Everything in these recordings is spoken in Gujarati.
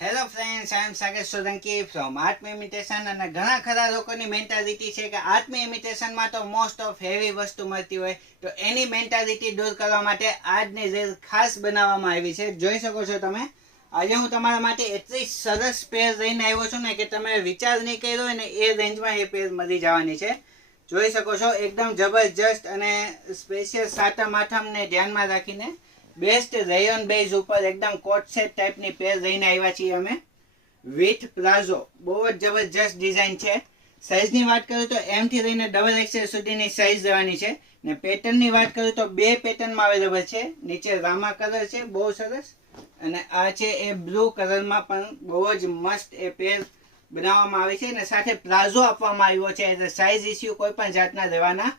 Hello friends, I am Sagar Solanki from art imitation. અને ઘણા ખરા લોકોની મેન્ટાલિટી છે કે આર્ટ ઇમિટેશનમાં તો મોસ્ટ ઓફ હેવી વસ્તુ મળતી હોય, તો એની મેન્ટાલિટી દૂર કરવા માટે આજની રીલ ખાસ બનાવવામાં આવી છે. જોઈ શકો છો તમે. આજે હું તમારા માટે એટલી સરસ પેર લઈને આવ્યો છું ને કે તમે વિચાર નહીં કર્યો હોય ને એ રેન્જમાં એ પેર મળી જવાની છે. જોઈ શકો છો, એકદમ જબરજસ્ત અને સ્પેશિયલ સાતમ આઠમને ધ્યાનમાં રાખીને બેસ્ટ રેયોન બેઝ ઉપર એકદમ કોટ સેટ ટાઈપની પેર લઈને આવ્યા છીએ અમે. વિથ પ્લાઝો, બહુ જ જબરજસ્ત ડિઝાઇન છે. સાઇઝની વાત કરું તો એમ થી લઈને ડબલ એક્સેલ સુધીની સાઇઝ લેવાની છે. ને પેટર્નની વાત કરું તો બે પેટર્નમાં અવેલેબલ છે. નીચે રામા કલર છે, બહુ સરસ, અને આ છે એ બ્લુ કલરમાં પણ બહુ જ મસ્ત એ પેર બનાવવામાં આવી છે. અને સાથે પ્લાઝો આપવામાં આવ્યો છે, એટલે સાઇઝ ઇસ્યુ કોઈ પણ જાતના રહેવાના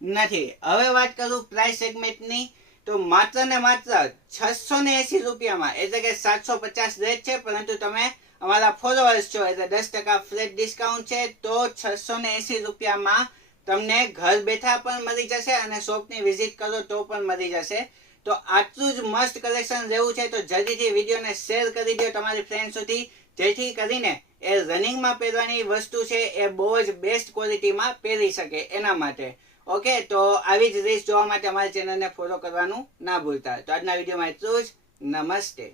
નથી. હવે વાત કરું પ્રાઇસ સેગમેન્ટની, તો માત્ર ને માત્ર 680 રૂપિયામાં, એટલે કે 750 રેટ છે, પરંતુ તમે અમારા ફોલોઅર્સ છો એટલે 10% ફ્લેટ ડિસ્કાઉન્ટ છે. તો 680 રૂપિયામાં તમને ઘર બેઠા પણ મળી જશે અને શોપની વિઝિટ કરો તો પણ મળી જશે. તો આટલું જ મસ્ત કલેક્શન લેવું છે તો જલ્દીથી વિડીયોને શેર કરી દો તમારી ફ્રેન્ડ સુધી, જેથી કરીને એ રનિંગમાં પહેરવાની વસ્તુ છે એ બહુ જ બેસ્ટ ક્વોલિટીમાં પહેરી શકે એના માટે. ઓકે, તો આવી જ રીલ્સ જોવા માટે અમારી ચેનલને ફોલો કરવાનું ના ભૂલતા. તો આજના વિડીયોમાં એટલું જ. નમસ્તે.